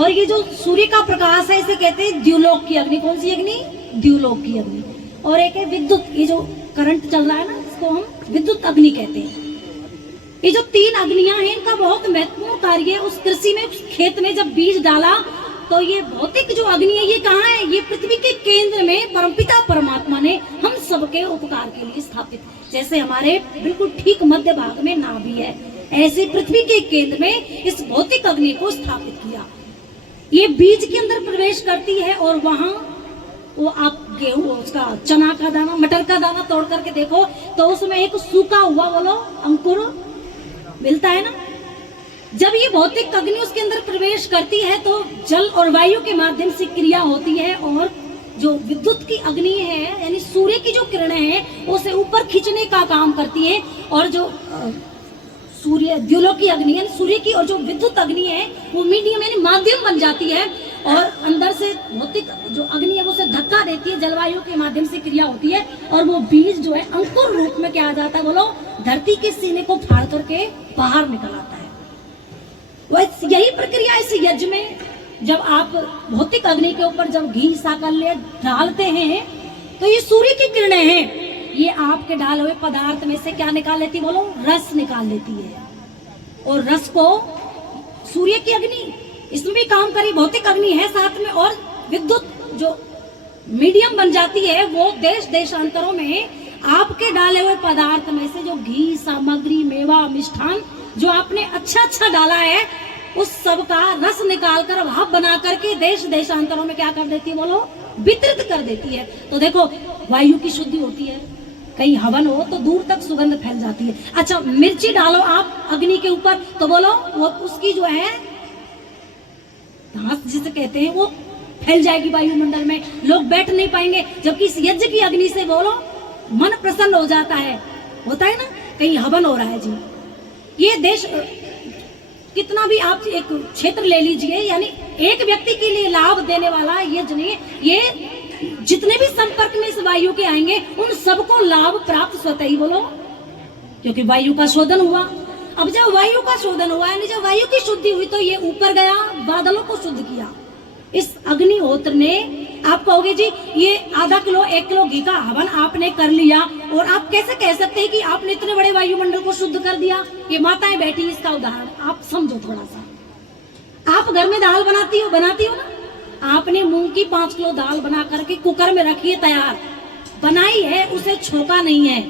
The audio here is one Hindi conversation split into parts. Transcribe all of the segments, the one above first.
और ये जो सूर्य का प्रकाश है इसे कहते हैं द्युलोक की अग्नि। कौन सी अग्नि? द्युलोक की अग्नि। और एक है विद्युत, ये जो करंट चल रहा है ना इसको हम विद्युत अग्नि कहते हैं। ये जो 3 अग्नियां हैं इनका बहुत महत्वपूर्ण कार्य है। उस कृषि में, उस खेत में जब बीज डाला तो ये भौतिक जो अग्नि है ये कहाँ है? ये पृथ्वी के केंद्र में परमपिता परमात्मा ने हम सबके उपकार के लिए स्थापित, जैसे हमारे बिल्कुल ठीक मध्य भाग में नाभि है, ऐसे पृथ्वी के केंद्र में इस भौतिक अग्नि को स्थापित किया। ये बीज के अंदर प्रवेश करती है और वहां वो आप गेहूं, उसका चना का दाना, मटर का दाना तोड़ करके देखो तो उसमें एक सूखा हुआ बोलो अंकुर मिलता है ना। जब ये भौतिक अग्नि उसके अंदर प्रवेश करती है तो जल और वायु के माध्यम से क्रिया होती है और जो विद्युत की अग्नि है यानी सूर्य की जो किरणें हैं उसे ऊपर खींचने का काम करती है। और जो सूर्य द्युलोक की अग्नि है, सूर्य की और जो विद्युत अग्नि है वो मीडियम यानी माध्यम बन जाती है और अंदर से भौतिक जो अग्नि है वो उसे धक्का देती है, जलवायु के माध्यम से क्रिया होती है और वो बीज जो है अंकुर रूप में क्या आ जाता है बोलो, धरती के सीने को फाड़ करके बाहर निकल आता है। वह यही प्रक्रिया इस यज्ञ में, जब आप भौतिक अग्नि के ऊपर जब घी साकल्य डालते हैं तो ये सूर्य की किरणें हैं, ये आपके डाले हुए पदार्थ में से क्या निकाल लेती बोलो, रस निकाल लेती है। और रस को सूर्य की अग्नि इसमें भी काम करी, भौतिक अग्नि है साथ में, और विद्युत जो मीडियम बन जाती है वो देश देशांतरों में आपके डाले हुए पदार्थ में से जो घी सामग्री, मेवा, मिष्ठान जो आपने अच्छा अच्छा डाला है उस सब का रस निकाल कर भाप बना करके देश देशांतरों में क्या कर देती है बोलो, वितरित कर देती है। तो देखो वायु की शुद्धि होती है, कहीं हवन हो तो दूर तक सुगंध फैल जाती है। अच्छा मिर्ची डालो आप अग्नि के ऊपर तो बोलो वो उसकी जो है धांस जिसे कहते हैं वो फैल जाएगी वायुमंडल में, लोग बैठ नहीं पाएंगे। जबकि इस यज्ञ की अग्नि से बोलो मन प्रसन्न हो जाता है, होता है ना, कहीं हवन हो रहा है जी। ये देश कितना भी आप एक क्षेत्र ले लीजिए, यानी एक व्यक्ति के लिए लाभ देने वाला यज्ञ नहीं, ये जितने भी संपर्क में इस वायु के आएंगे उन सबको लाभ प्राप्त स्वतः ही बोलो, क्योंकि वायु का शोधन हुआ। अब जब वायु का शोधन हुआ यानी जब वायु की शुद्धि हुई तो ये ऊपर गया, बादलों को शुद्ध किया। इस अग्निहोत्र ने, आप कहोगे जी ये आधा किलो 1 किलो घी का हवन आपने कर लिया और आप कैसे कह सकते हैं कि आपने इतने बड़े वायुमंडल को शुद्ध कर दिया? ये माताएं बैठी, इसका उदाहरण आप समझो थोड़ा सा। आप घर में दाल बनाती हो ना, आपने मूंग की 5 किलो दाल बना करके कुकर में रखी है, तैयार बनाई है, उसे छोका नहीं है।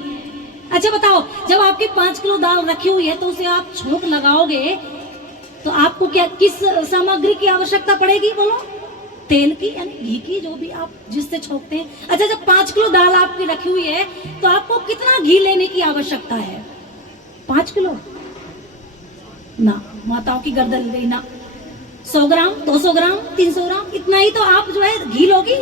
अच्छा बताओ, जब आपकी 5 किलो दाल रखी हुई है तो उसे आप छोंक लगाओगे तो आपको क्या, किस सामग्री की आवश्यकता पड़ेगी बोलो? तेल की, यानी घी की, जो भी आप जिससे छोंकते हैं। अच्छा जब 5 किलो दाल आपकी रखी हुई है तो आपको कितना घी लेने की आवश्यकता है? 5 किलो ना, माताओं की गर्दन गई ना। 100 ग्राम, 200 ग्राम, 300 ग्राम, इतना ही तो आप जो है घी लोगी।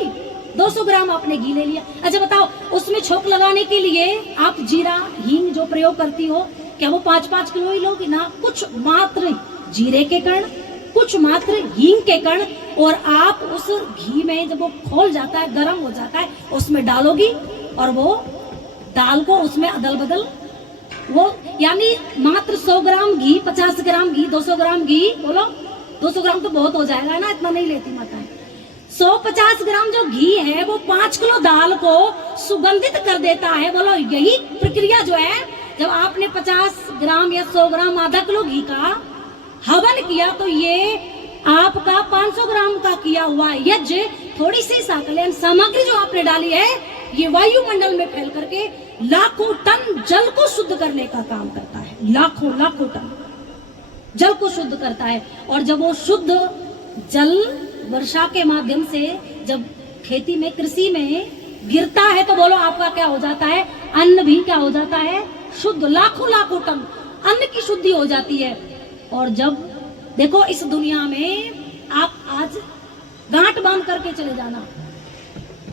200 ग्राम आपने घी ले लिया। अच्छा बताओ, उसमें छोंक लगाने के लिए आप जीरा हींग जो प्रयोग करती हो, क्या वो 5-5 किलो ही लोगी ना? कुछ मात्र जीरे के कण, कुछ मात्र हींग के कण, और आप उस घी में जब वो खोल जाता है, गर्म हो जाता है, उसमें डालोगी और वो दाल को उसमें अदल बदल, वो यानी मात्र 100 ग्राम घी, 50 ग्राम घी, 200 ग्राम घी, बोलो 200 ग्राम तो बहुत हो जाएगा ना, इतना नहीं लेती माताएं। 150 ग्राम जो घी है वो 5 किलो दाल को सुगंधित कर देता है। बोलो यही प्रक्रिया जो है, जब आपने 50 ग्राम या 100 ग्राम, आधा किलो घी का हवन किया तो ये आपका 500 ग्राम का किया हुआ यज्ञ, थोड़ी सी साकल्य सामग्री जो आपने डाली है, ये वायुमंडल में फैल करके लाखों टन जल को शुद्ध करने का काम करता है। लाखों टन जल को शुद्ध करता है। और जब वो शुद्ध जल वर्षा के माध्यम से जब खेती में, कृषि में गिरता है तो बोलो आपका क्या हो जाता है? अन्न भी क्या हो जाता है? शुद्ध। लाखों टन अन्न की शुद्धि हो जाती है। और जब देखो इस दुनिया में आप आज गांठ बांध करके चले जाना,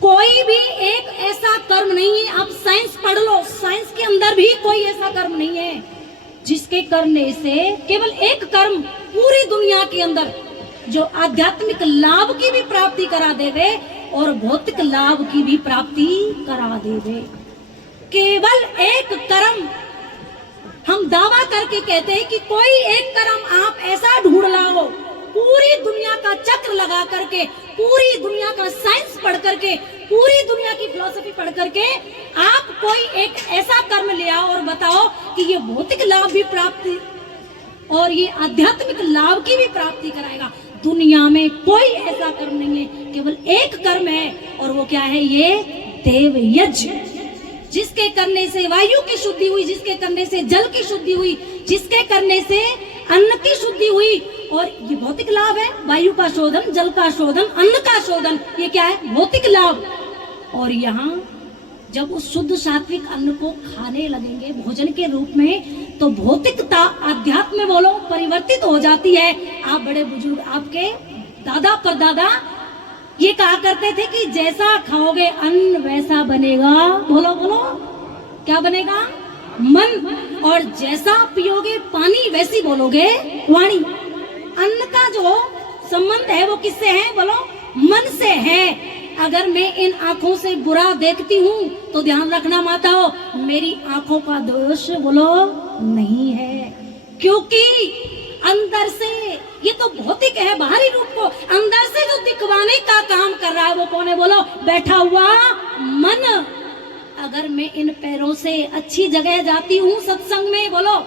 कोई भी एक ऐसा कर्म नहीं है, आप साइंस पढ़ लो, साइंस के अंदर भी कोई ऐसा कर्म नहीं है जिसके करने से केवल एक कर्म पूरी दुनिया के अंदर जो आध्यात्मिक लाभ की भी प्राप्ति करा देवे और भौतिक लाभ की भी प्राप्ति करा देवे। केवल एक कर्म हम दावा करके कहते हैं कि कोई एक कर्म आप ऐसा ढूंढ लाओ, पूरी दुनिया का चक्र लगा करके, पूरी दुनिया का साइंस पढ़ करके, पूरी दुनिया की फिलॉसफी पढ़ करके आप कोई एक ऐसा कर्म ले आओ और बताओ कि ये भौतिक लाभ भी प्राप्ति और ये आध्यात्मिक लाभ की भी प्राप्ति कराएगा। दुनिया में कोई ऐसा कर्म नहीं है, केवल एक कर्म है, और वो क्या है? ये देव यज्ञ, जिसके करने से वायु की शुद्धि हुई, जिसके करने से जल की शुद्धि हुई, जिसके करने से अन्न की शुद्धि हुई। और ये भौतिक लाभ है, वायु का शोधन, जल का शोधन, अन्न का शोधन, ये क्या है? भौतिक लाभ। और यहाँ जब उस शुद्ध सात्विक अन्न को खाने लगेंगे भोजन के रूप में, तो भौतिकता अध्यात्म में बोलो परिवर्तित हो जाती है। आप बड़े बुजुर्ग, आपके दादा परदादा ये कहा करते थे कि जैसा खाओगे अन्न वैसा बनेगा, बोलो बोलो, क्या बनेगा? मन। और जैसा पियोगे पानी वैसी बोलोगे वाणी। अन्न का जो संबंध है वो किससे है? बोलो, मन से है। अगर मैं इन आंखों से बुरा देखती हूँ तो ध्यान रखना माताओ, मेरी आंखों का दोष बोलो नहीं है, क्योंकि अंदर से ये तो भौतिक है, बाहरी रूप को अंदर से जो दिखवाने का काम कर रहा है वो कौन है? बोलो, बैठा हुआ मन। अगर मैं इन पैरों से अच्छी जगह जाती हूँ सत्संग में, बोलो,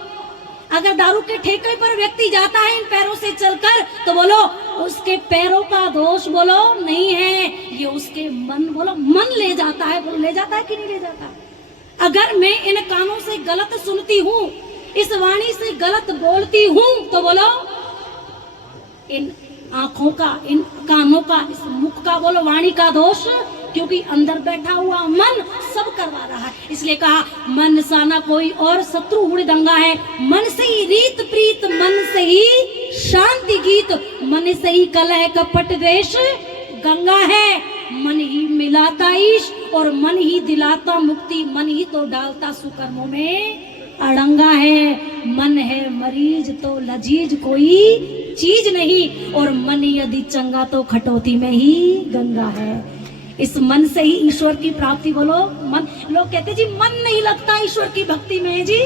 अगर दारू के ठेके पर व्यक्ति जाता है इन पैरों से चलकर, तो बोलो उसके पैरों का दोष बोलो नहीं है, ये उसके मन, बोलो मन ले जाता है। बोलो, ले जाता है कि नहीं ले जाता? अगर मैं इन कानों से गलत सुनती हूँ, इस वाणी से गलत बोलती हूँ, तो बोलो इन आंखों का, इन कानों का, इस मुख का, बोलो वाणी का दोष, क्योंकि अंदर बैठा हुआ मन सब करवा रहा है। इसलिए कहा मन साना कोई और शत्रु हुड़दंगा है, मन से ही रीत प्रीत, मन से ही शांति गीत, मन से ही कलह कपट द्वेष गंगा है। मन ही मिलाता ईश और मन ही दिलाता मुक्ति, मन ही तो डालता सुकर्मों में अड़ंगा है। मन है मरीज तो लजीज कोई चीज नहीं, और मन यदि चंगा तो खटौती में ही गंगा है। इस मन से ही ईश्वर की प्राप्ति। बोलो मन। लोग कहते जी मन नहीं लगता ईश्वर की भक्ति में, जी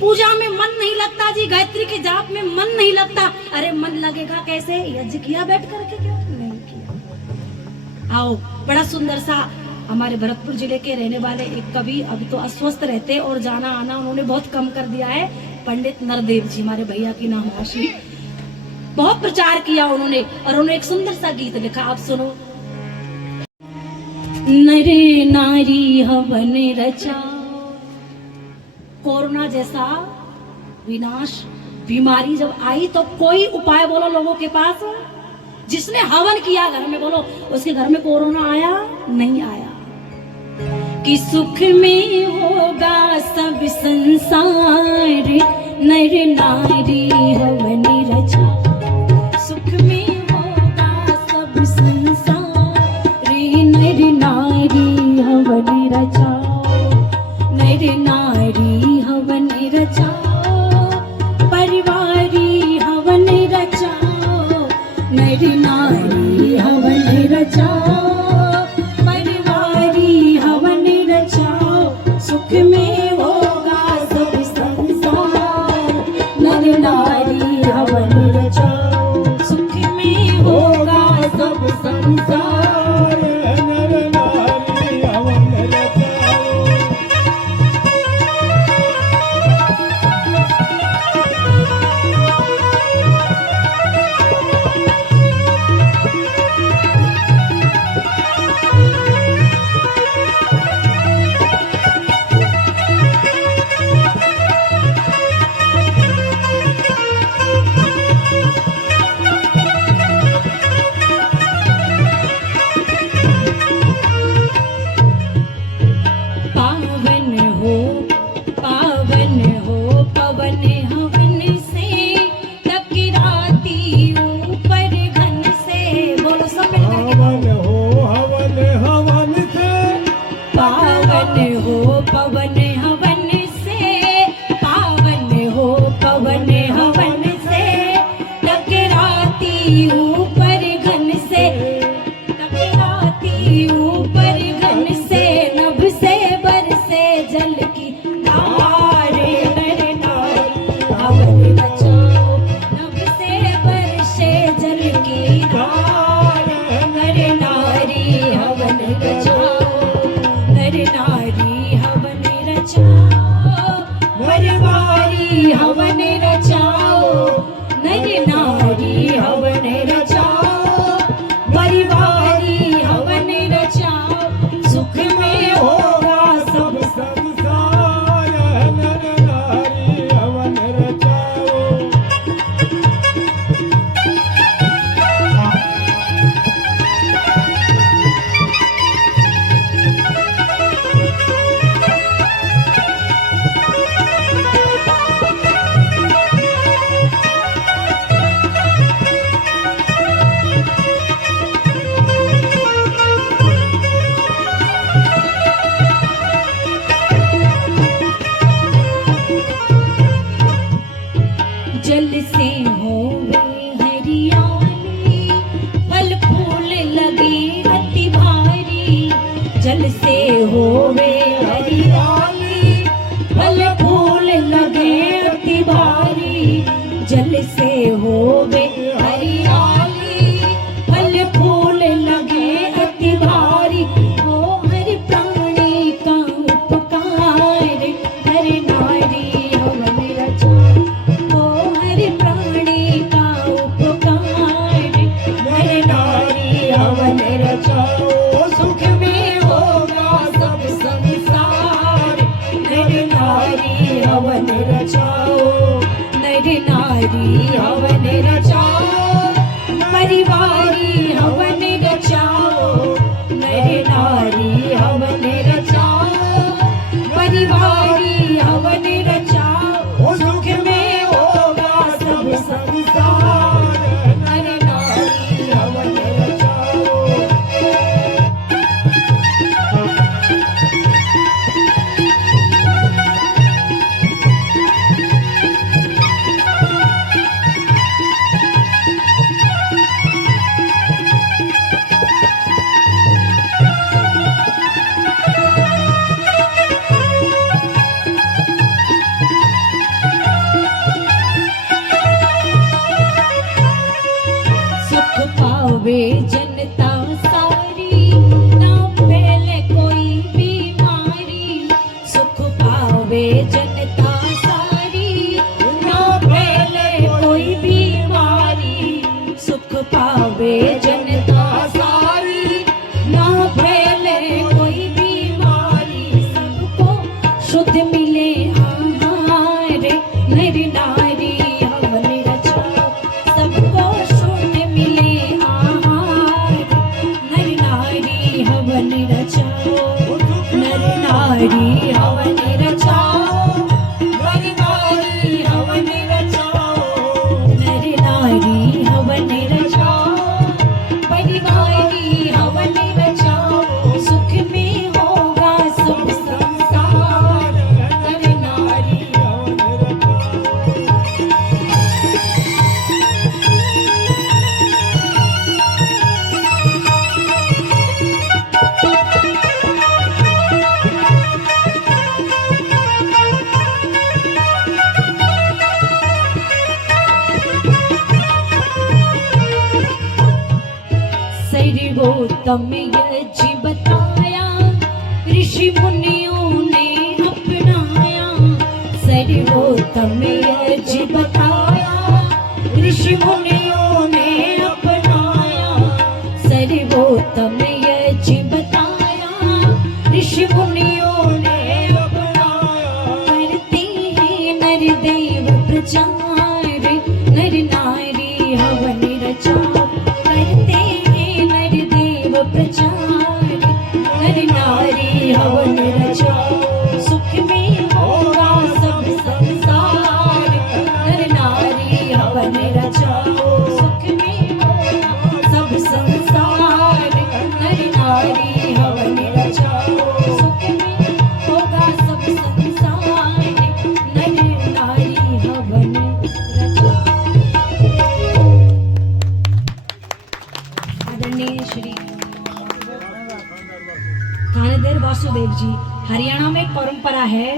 पूजा में मन नहीं लगता, जी गायत्री के जाप में मन नहीं लगता। अरे मन लगेगा कैसे? यज्ञ किया बैठ करके? क्या नहीं किया। आओ, बड़ा सुंदर सा हमारे भरतपुर जिले के रहने वाले एक कवि, अभी तो अस्वस्थ रहते और जाना आना उन्होंने बहुत कम कर दिया है, पंडित नरदेव जी, हमारे भैया की नाम राशि, बहुत प्रचार किया उन्होंने, और उन्होंने एक सुंदर सा गीत लिखा, आप सुनो। नर नारी हवन रचाओ। कोरोना जैसा विनाश बीमारी जब आई तो कोई उपाय बोलो लोगों के पास? जिसने हवन किया घर में, बोलो उसके घर में कोरोना आया नहीं आया? कि सुख में होगा सब संसार, नर नारी हवन रचाओ। सुख में होगा सब संसार, नर नारी हवन रचाओ। नर नारी हवन रचाओ, परिवारी हवन रचाओ। नर नारी हवन रचाओ, परिवारी हवन रचाओ। सुख में होगा सब संसार, नर नारी हवन रचाओ। सुख में होगा सब संसार, नर नारी हवन रचाओ। नारी हवन रचाओ, नर नारी हवन रचाओ, परिवारी हवन रचाओ, सुख में होगा सब संसार, नर नारी हवन रचाओ। सुख पावे जनता सारी, ना फैले कोई बीमारी, सुख पावे जनता सारी, ना फैले कोई बीमारी, सुख पावे जनता सारी, ना फैले कोई बीमारी, सबको शुद्ध मिले आहार, नर नारी हवन रचाओ, सबको शुद्ध मिले आहार, नर नारी हवन रचाओ, नर नारी हवन रचाओ, नर नारी हवन रचाओ, नर नारी हवन रचाओ, परिवारी हवन रचाओ, सुख में होगा सब संसार, नर नारी हवन रचाओ। सर्वोत्तम यज्ञ बताया, ऋषि मुनियों ने अपनाया, सर्वोत्तम यज्ञ बताया, ऋषि मुनियों ने अपनाया, सर्वोत्तम यज्ञ बताया, ऋषि मुनियों ने अपनाया, करते हैं नर देव प्रचार, नर नारी हवन रचाओ, करते हैं नर देव प्रचार, नर नारी हवन रचाओ, सुख में होगा सब संसार, नर नारी हवन रचाओ, सुख में होगा सब संसार, नर नारी हवन रचाओ, सुख में होगा सब संसार, नर नारी हवन रचाओ। आदरणीय श्री थानेदार वासुदेव जी, हरियाणा में एक परंपरा है